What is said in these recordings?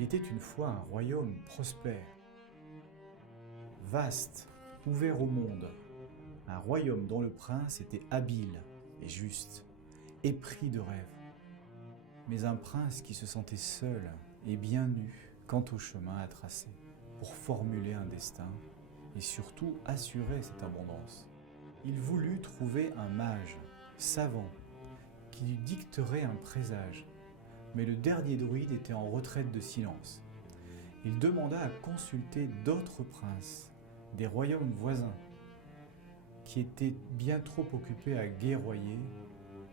Il était une fois un royaume prospère, vaste, ouvert au monde, un royaume dont le prince était habile et juste, épris de rêves. Mais un prince qui se sentait seul et bien nu quant au chemin à tracer pour formuler un destin et surtout assurer cette abondance. Il voulut trouver un mage, savant, qui lui dicterait un présage, mais le dernier druide était en retraite de silence. Il demanda à consulter d'autres princes, des royaumes voisins, qui étaient bien trop occupés à guerroyer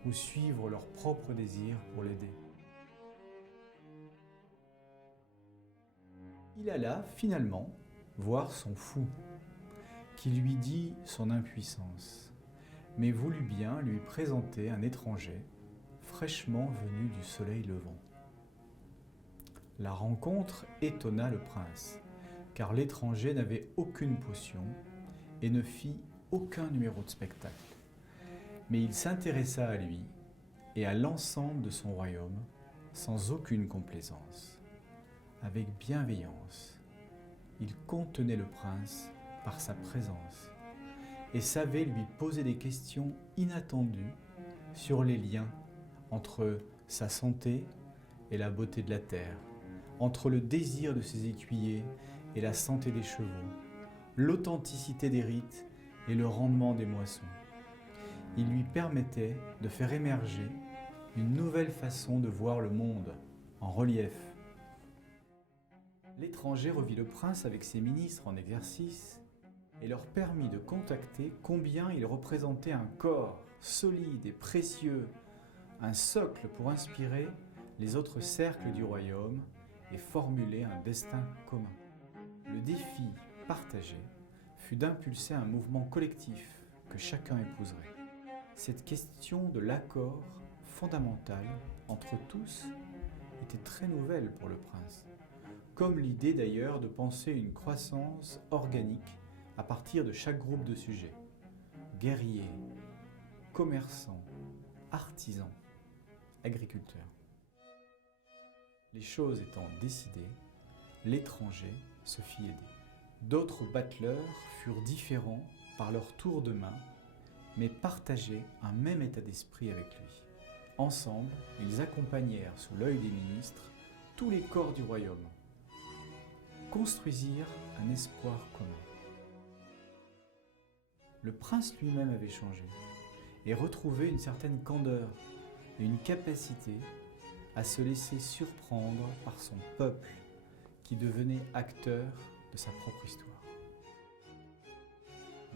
ou suivre leurs propres désirs pour l'aider. Il alla finalement voir son fou, qui lui dit son impuissance, mais voulut bien lui présenter un étranger fraîchement venu du soleil levant. La rencontre étonna le prince, car l'étranger n'avait aucune potion et ne fit aucun numéro de spectacle. Mais il s'intéressa à lui et à l'ensemble de son royaume sans aucune complaisance. Avec bienveillance, il contenait le prince par sa présence et savait lui poser des questions inattendues sur les liens entre sa santé et la beauté de la terre, entre le désir de ses écuyers et la santé des chevaux, l'authenticité des rites et le rendement des moissons. Il lui permettait de faire émerger une nouvelle façon de voir le monde en relief. L'étranger revit le prince avec ses ministres en exercice et leur permit de constater combien il représentait un corps solide et précieux, un socle pour inspirer les autres cercles du royaume et formuler un destin commun. Le défi partagé fut d'impulser un mouvement collectif que chacun épouserait. Cette question de l'accord fondamental entre tous était très nouvelle pour le prince, comme l'idée d'ailleurs de penser une croissance organique à partir de chaque groupe de sujets. Guerriers, commerçants, artisans, agriculteurs. Les choses étant décidées, l'étranger se fit aider. D'autres battleurs furent différents par leur tour de main, mais partageaient un même état d'esprit avec lui. Ensemble, ils accompagnèrent sous l'œil des ministres tous les corps du royaume, construisirent un espoir commun. Le prince lui-même avait changé et retrouvé une certaine candeur et une capacité à se laisser surprendre par son peuple qui devenait acteur de sa propre histoire.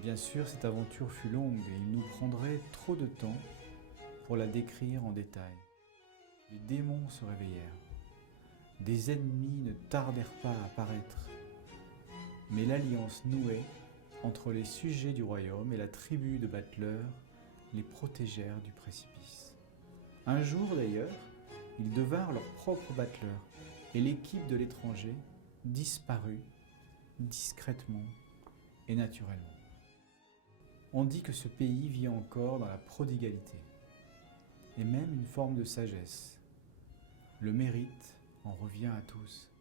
Bien sûr, cette aventure fut longue et il nous prendrait trop de temps pour la décrire en détail. Les démons se réveillèrent, des ennemis ne tardèrent pas à apparaître, mais l'alliance nouée entre les sujets du royaume et la tribu de battleurs les protégèrent du précipice. Un jour d'ailleurs, ils devinrent leurs propres battleurs et l'équipe de l'étranger disparut discrètement et naturellement. On dit que ce pays vit encore dans la prodigalité et même une forme de sagesse. Le mérite en revient à tous.